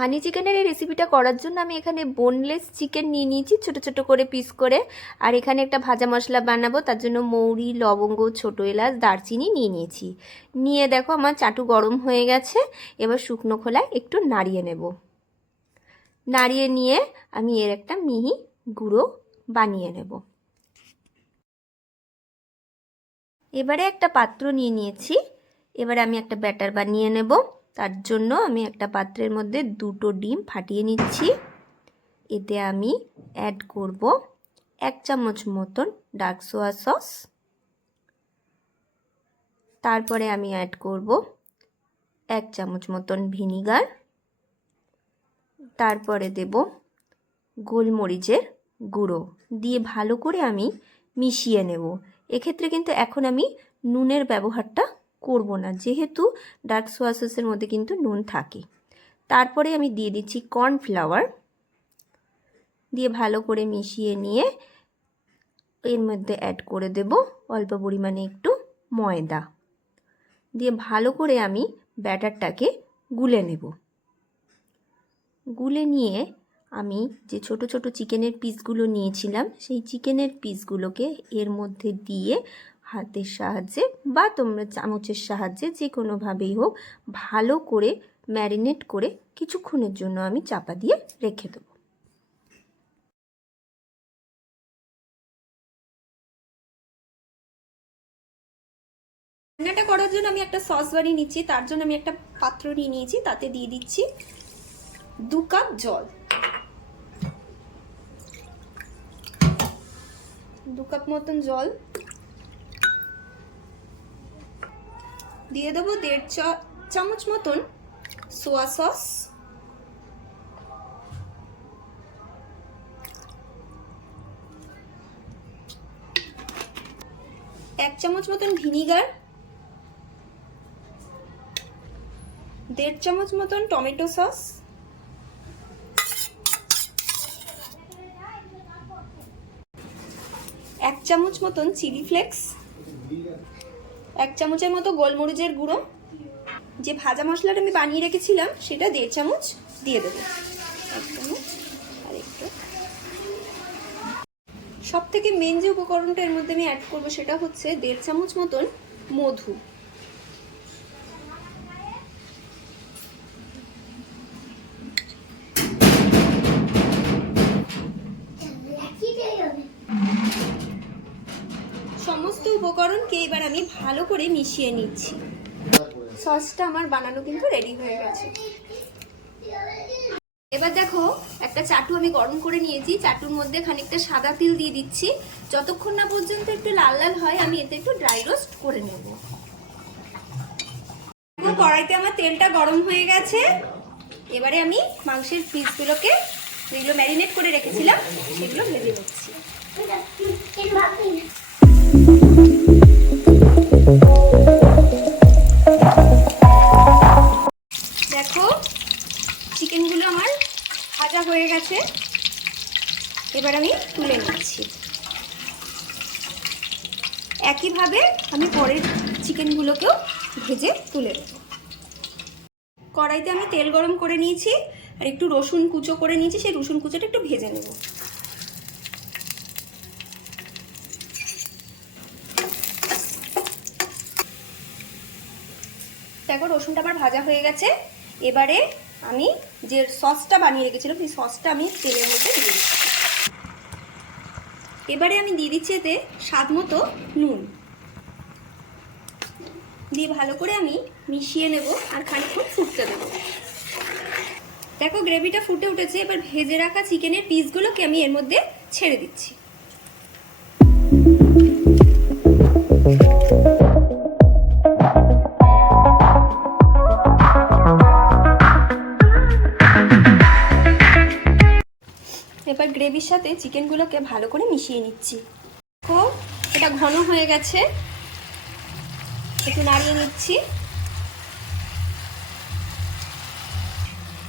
হানি চিকেনের এই রেসিপিটা করার জন্য আমি এখানে বোনলেস চিকেন নিয়ে নিয়েছি, ছোট ছোট করে পিস করে। আর এখানে একটা ভাজা মশলা বানাবো, তার জন্য মৌরি, লবঙ্গ, ছোটো এলাচ, দারচিনি নিয়ে নিয়েছি। নিয়ে দেখো আমার চাটু গরম হয়ে গেছে, এবার শুকনো খোলায় একটু নাড়িয়ে নেব। নাড়িয়ে নিয়ে আমি এর একটা মিহি গুঁড়ো বানিয়ে নেব। এবারে একটা পাত্র নিয়ে নিয়েছি, এবারে আমি একটা ব্যাটার বানিয়ে নেব। তার জন্য আমি একটা পাত্রের মধ্যে দুটো ডিম ফাটিয়ে নিচ্ছি। এতে আমি অ্যাড করব এক চামচ মতন ডার্ক সোয়া সস তারপরে আমি অ্যাড করব এক চামচ মতন ভিনিগার তারপরে দেব গোলমরিচের গুঁড়ো। দিয়ে ভালো করে আমি মিশিয়ে নেব। এক্ষেত্রে কিন্তু এখন আমি নুনের ব্যবহারটা করব না। যেহেতু ডার্ক সোয়া সসের মধ্যে কিন্তু নুন থাকে। তারপরে আমি দিয়ে দিচ্ছি কর্নফ্লাওয়ার দিয়ে ভালো করে মিশিয়ে নিয়ে এর মধ্যে অ্যাড করে দেব অল্প পরিমাণে একটু ময়দা। দিয়ে ভালো করে আমি ব্যাটারটাকে গুলে নেব। গুলে নিয়ে আমি যে ছোট ছোট চিকেনের পিসগুলো নিয়েছিলাম, সেই চিকেনের পিসগুলোকে এর মধ্যে দিয়ে হাতের সাহায্যে বা তোমরা চামচের সাহায্যে যে কোনোভাবেই হোক ভালো করে ম্যারিনেট করে কিছুক্ষণের জন্য আমি চাপা দিয়ে রেখে দেবো। রান্নাটা করার জন্য আমি একটা সস বানিয়ে নিচ্ছি, তার জন্য আমি একটা পাত্র নিয়ে নিয়েছি, তাতে দিয়ে দিচ্ছি দু কাপ জল। দু কাপ মতন জল। দিয়ে দেবো দেড় চামচ মতন সোয়া সস এক চামচ মতন ভিনিগার দেড় চামচ মতন টমেটো সস এক চামচ মতন চিলি ফ্লেক্স এক চামচের মতো গোলমরিচের গুঁড়ো। যে ভাজা মশলাটা আমি বানিয়ে রেখেছিলাম, সেটা দেড় চামচ দিয়ে দেবো। এক চামচ, আর একটু। সব থেকে মেন যে উপকরণটা এর মধ্যে আমি অ্যাড করব, সেটা হচ্ছে দেড় চামচ মতন মধু। সমস্ত উপকরণকে এবার আমি ভালো করে মিশিয়ে নিচ্ছি। সসটা আমার বানানো কিন্তু রেডি হয়ে গেছে। এবার দেখো, একটা চাটু আমি গরম করে নিয়েছি। চাটুর মধ্যে খানিকটা সাদা তিল দিয়ে দিচ্ছি। যতক্ষণ না পর্যন্ত একটু লাল লাল হয়, আমি এতে একটু ড্রাই রোস্ট করে নেব। কড়াইতে আমার তেলটা গরম হয়ে গেছে। এবারে আমি মাংসের পিসগুলোকে যেগুলো ম্যারিনেট করে রেখেছিলাম, সেগুলো ভেজে নিচ্ছি। দেখো চিকেনগুলো আমার ভাজা হয়ে গেছে। এবার আমি তুলে নিচ্ছি। একইভাবে আমি পরের চিকেনগুলোকেও ভেজে তুলে দেবো কড়াইতে আমি তেল গরম করে নিয়েছি, আর একটু রসুন কুচো করে নিয়েছি, সেই রসুন কুচোটা একটু ভেজে নেব দেখো রসুনটা আমার ভাজা হয়ে গেছে। এবারে আমি যে সসটা বানিয়ে রেখেছিলাম, সেই সসটা আমি তেলের মধ্যে দিয়ে দিচ্ছি। এবারে আমি দিয়ে দিচ্ছি এতে স্বাদ মতো নুন। দিয়ে ভালো করে আমি মিশিয়ে নেব আর খানিকক্ষণ ফুটতে দেবো। দেখো, গ্রেভিটা ফুটে উঠেছে। এবার ভেজে রাখা চিকেনের পিসগুলোকে আমি এর মধ্যে ছেড়ে দিচ্ছি। গ্রেভির সাথে চিকেনগুলোকে ভালো করে মিশিয়ে নিচ্ছি। দেখো, এটা ঘন হয়ে গেছে। একটু নাড়িয়ে নিচ্ছি।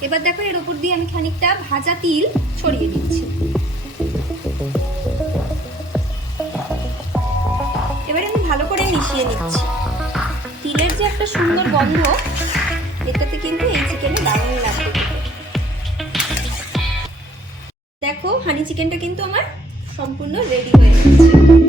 এবার দেখো, এর উপর দিয়ে আমি খানিকটা ভাজা তিল ছড়িয়ে দিচ্ছি। এবারে আমি ভালো করে মিশিয়ে নিচ্ছি। তিলের যে একটা সুন্দর গন্ধ দেখো চিকেনটা কিন্তু আমার সম্পূর্ণ রেডি হয়ে গেছে। আমি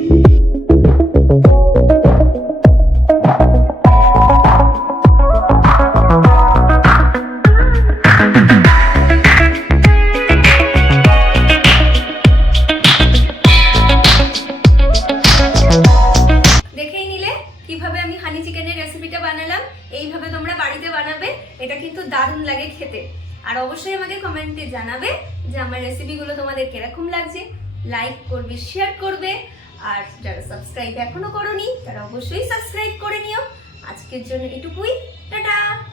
এইভাবে তোমরা বাড়িতে বানাবে, এটা কিন্তু দারুণ লাগে খেতে। আর অবশ্যই আমাকে কমেন্টে জানাবে যে আমার রেসিপিগুলো তোমাদের কীরকম লাগছে লাইক করবে শেয়ার করবে। আর যারা সাবস্ক্রাইব এখনও করনি, তারা অবশ্যই সাবস্ক্রাইব করে নিও। আজকের জন্য এটুকুই। টাটা!